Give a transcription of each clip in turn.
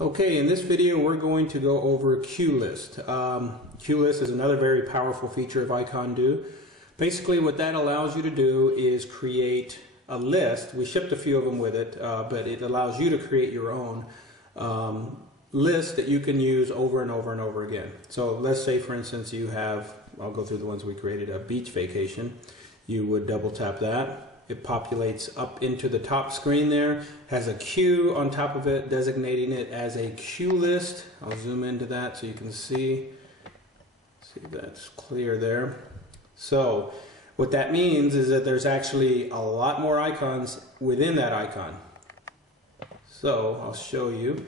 Okay, in this video we're going to go over Qlist. Qlist is another very powerful feature of Apps-Icondu. Basically what that allows you to do is create a list. We shipped a few of them with it, but it allows you to create your own list that you can use over and over and over again. So let's say for instance you have, I'll go through the ones we created, a beach vacation. You would double tap that. It populates up into the top screen there, has a Q on top of it, designating it as a Qlist. I'll zoom into that so you can see if that's clear there. So what that means is that there's actually a lot more icons within that icon. So I'll show you.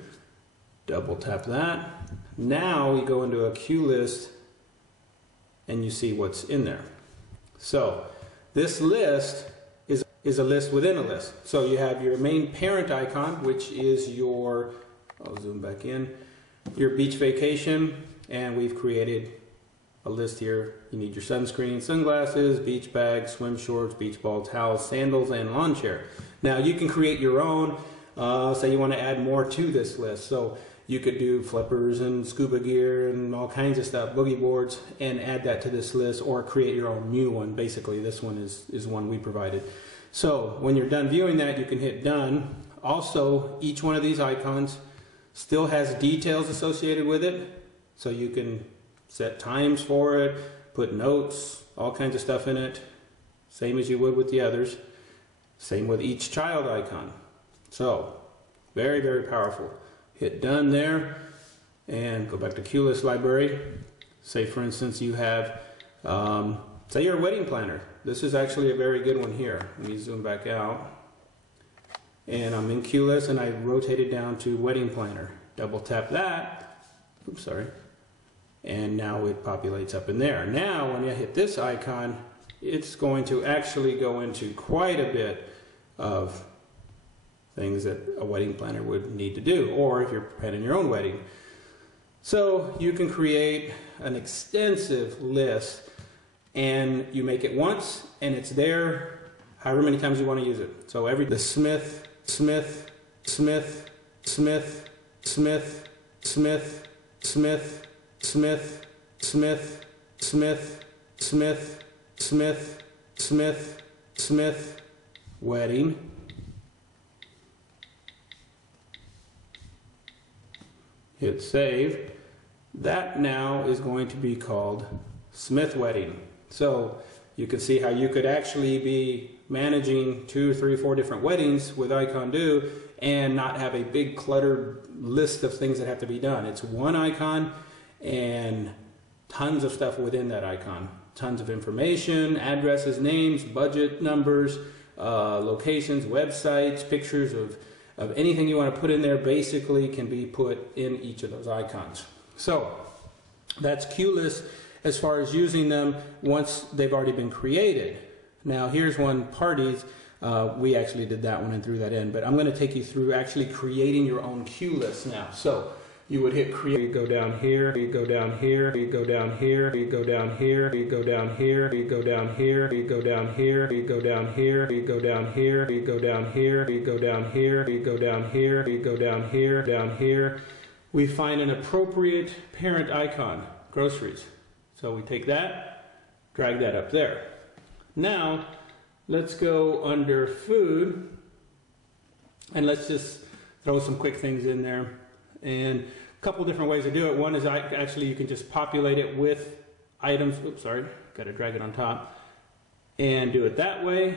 Double tap that. Now we go into a Qlist and you see what's in there. So this list is a list within a list. So you have your main parent icon, which is your, I'll zoom back in, your beach vacation, and we've created a list here. You need your sunscreen, sunglasses, beach bag, swim shorts, beach ball, towels, sandals, and lawn chair. Now you can create your own, say you want to add more to this list. So you could do flippers and scuba gear and all kinds of stuff, boogie boards, and add that to this list or create your own new one. Basically this one is one we provided. So when you're done viewing that, you can hit done. Also, each one of these icons still has details associated with it. So you can set times for it, put notes, all kinds of stuff in it. Same as you would with the others. Same with each child icon. So very, very powerful. Hit done there and go back to Qlist library. Say for instance you have, say you're a wedding planner. This is actually a very good one here. Let me zoom back out. And I'm in Qlist and I rotate it down to wedding planner. Double tap that. Oops, sorry. And now it populates up in there. Now when you hit this icon, it's going to actually go into quite a bit of things that a wedding planner would need to do, or if you're planning your own wedding. So you can create an extensive list and you make it once and it's there however many times you want to use it. So the Smith, Smith, Smith, Smith, Smith, Smith, Smith, Smith, Smith, Smith, Smith, Smith, Smith, Smith, wedding. Hit save. That now is going to be called Smith Wedding. So you can see how you could actually be managing 2, 3, 4 different weddings with Apps-Icondu and not have a big cluttered list of things that have to be done. It's one icon and tons of stuff within that icon. Tons of information, addresses, names, budget numbers, locations, websites, pictures of anything you want to put in there basically can be put in each of those icons. So that's Qlist as far as using them once they've already been created. Now here's one, parties. We actually did that one and threw that in, but I'm going to take you through actually creating your own Qlist now. So you would hit create, you go down here, you go down here, you go down here, you go down here, you go down here, you go down here, you go down here, you go down here, you go down here, you go down here, you go down here, you go down here, you go down here, down here. We find an appropriate parent icon, groceries. So we take that, drag that up there. Now let's go under food and let's just throw some quick things in there. And a couple different ways to do it. One is actually you can just populate it with items. Oops, sorry, got to drag it on top. And do it that way,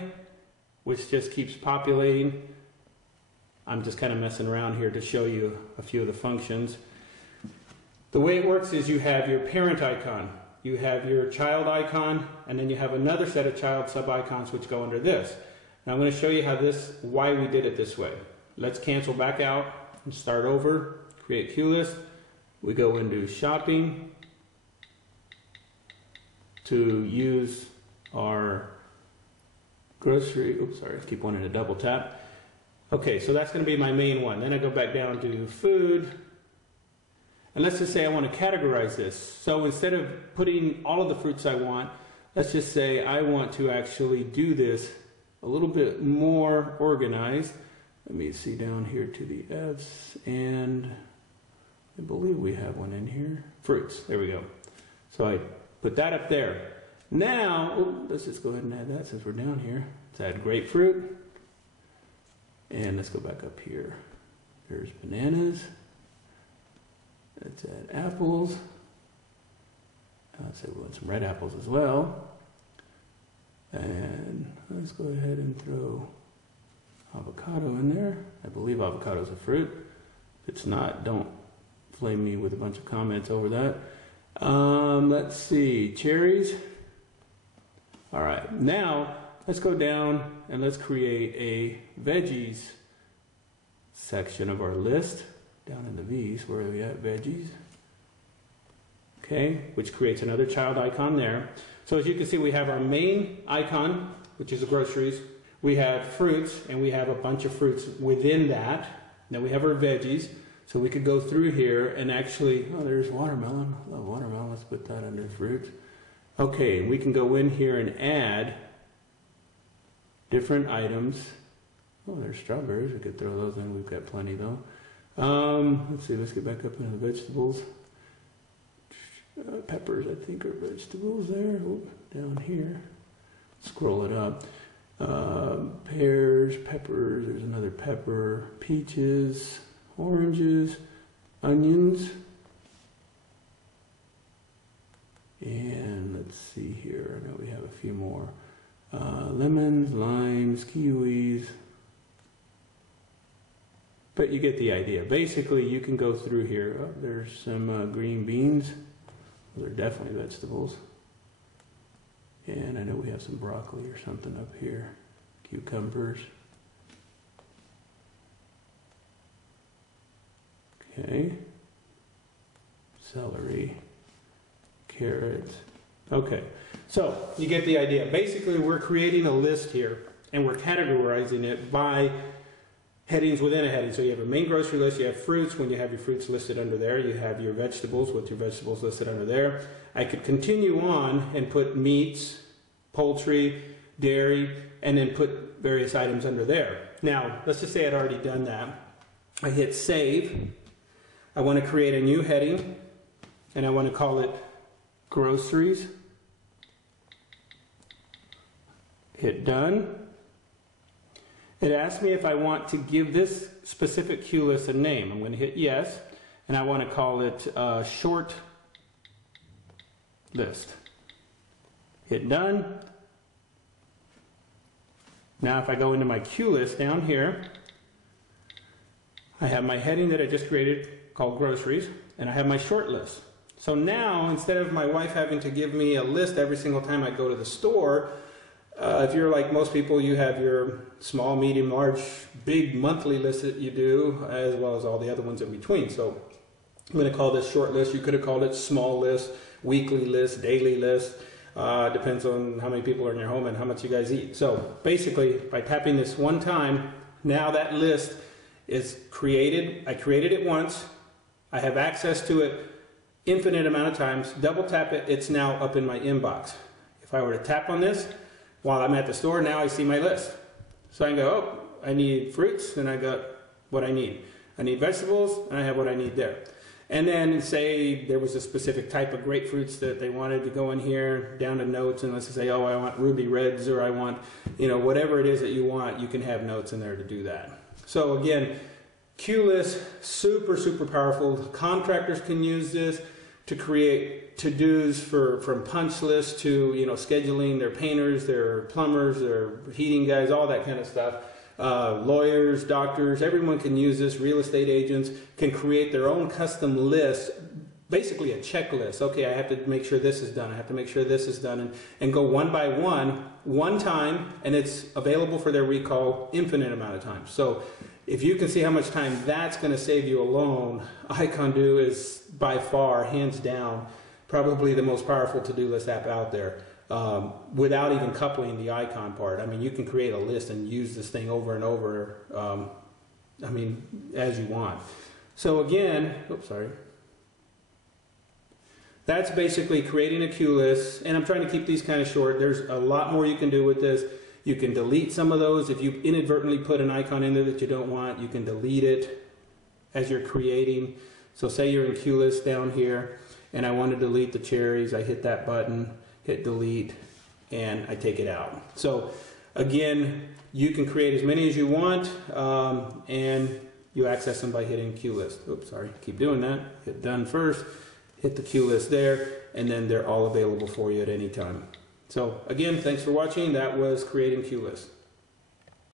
which just keeps populating. I'm just kind of messing around here to show you a few of the functions. The way it works is you have your parent icon, you have your child icon, and then you have another set of child sub-icons which go under this. Now I'm going to show you why we did it this way. Let's cancel back out and start over. Create Qlist. We go into shopping to use our grocery. Oops, sorry, I keep wanting to double tap. Okay, so that's going to be my main one. Then I go back down to food. And let's just say I want to categorize this. So instead of putting all of the fruits I want, let's just say I want to actually do this a little bit more organized. Let me see down here to the F's, and I believe we have one in here. Fruits, there we go. So I put that up there. Now, let's just go ahead and add that since we're down here. Let's add grapefruit. And let's go back up here. There's bananas. Let's add apples. Let's say we want some red apples as well. And let's go ahead and throw avocado in there. I believe avocado is a fruit. If it's not, don't flame me with a bunch of comments over that. Let's see, cherries. All right, now let's go down and let's create a veggies section of our list. Down in the V's, where are we at? Veggies. Okay, which creates another child icon there. So as you can see, we have our main icon, which is the groceries. We have fruits, and we have a bunch of fruits within that. Then we have our veggies. So we could go through here and actually, oh, there's watermelon. I love watermelon. Let's put that under fruit. Okay, we can go in here and add different items. Oh, there's strawberries. We could throw those in. We've got plenty though. Let's see. Let's get back up into the vegetables. Peppers, I think, are vegetables there. Oop, down here. Scroll it up. Pears, peppers. There's another pepper. Peaches. Oranges, onions, and let's see here, I know we have a few more, lemons, limes, kiwis, but you get the idea. Basically, you can go through here. Oh, there's some green beans. Those are definitely vegetables. And I know we have some broccoli or something up here, cucumbers. Okay, celery, carrots. Okay, so you get the idea. Basically, we're creating a list here, and we're categorizing it by headings within a heading. So you have a main grocery list, you have fruits. When you have your fruits listed under there, you have your vegetables with your vegetables listed under there. I could continue on and put meats, poultry, dairy, and then put various items under there. Now, let's just say I'd already done that. I hit save. I want to create a new heading, and I want to call it groceries. Hit done. It asks me if I want to give this specific Qlist a name. I'm going to hit yes, and I want to call it short list. Hit done. Now if I go into my Qlist down here, I have my heading that I just created called groceries, and I have my short list. So now, instead of my wife having to give me a list every single time I go to the store, if you're like most people, you have your small, medium, large, big monthly list that you do, as well as all the other ones in between. So I'm going to call this short list. You could have called it small list, weekly list, daily list. Depends on how many people are in your home and how much you guys eat. So basically, by tapping this one time, now that list is created. I created it once. I have access to it infinite amount of times. Double tap it, it's now up in my inbox. If I were to tap on this while I'm at the store, now I see my list. So I can go, oh, I need fruits, and I got what I need. I need vegetables, and I have what I need there. And then say there was a specific type of grapefruits that they wanted to go in here, down to notes, and let's say, oh, I want ruby reds, or I want, whatever it is that you want, you can have notes in there to do that. So again, Qlist, super, super powerful. Contractors can use this to create to-dos from punch lists to, scheduling their painters, their plumbers, their heating guys, all that kind of stuff. Lawyers, doctors, everyone can use this. Real estate agents can create their own custom list, basically a checklist. Okay, I have to make sure this is done. I have to make sure this is done, and go one by one time, and it's available for their recall infinite amount of times. So if you can see how much time that's going to save you alone, Icondu is by far, hands down, probably the most powerful to-do list app out there. Without even coupling the icon part. I mean, you can create a list and use this thing over and over, as you want. So again, oops, sorry. That's basically creating a Qlist, and I'm trying to keep these kind of short. There's a lot more you can do with this. You can delete some of those. If you inadvertently put an icon in there that you don't want, you can delete it as you're creating. So say you're in Qlist down here, and I want to delete the cherries. I hit that button, hit delete, and I take it out. So again, you can create as many as you want, and you access them by hitting Qlist. Oops, sorry, keep doing that. Hit done first, hit the Qlist there, and then they're all available for you at any time. So again, thanks for watching. That was creating Qlist.